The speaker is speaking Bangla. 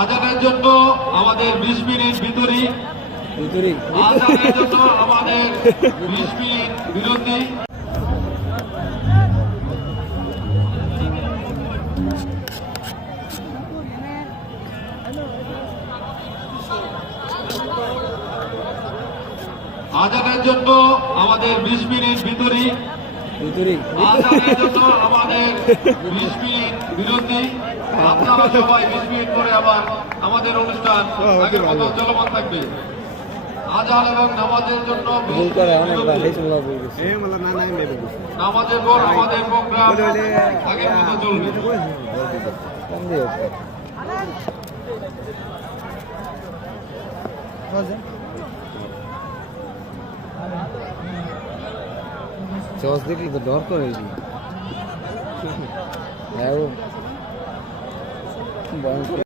আজানের জন্য আমাদের 20 মিনিট বিরতি। আজানের জন্য আমাদের 20 মিনিট বিরতি। আজানের জন্য আমাদের 20 মিনিট বিরতি। আজানের জন্য আমাদের 20 মিনিট বিরতি। আপনারা সবাই 20 মিনিট পরে আবার আমাদের অনুষ্ঠান আগের মতো চলমান থাকবে। আজান এবং নামাজের জন্য নামাজের পর আমাদের প্রোগ্রাম আগের মতো চলবে। চস দেখলি তো ডর করে ভয়ঙ্কর।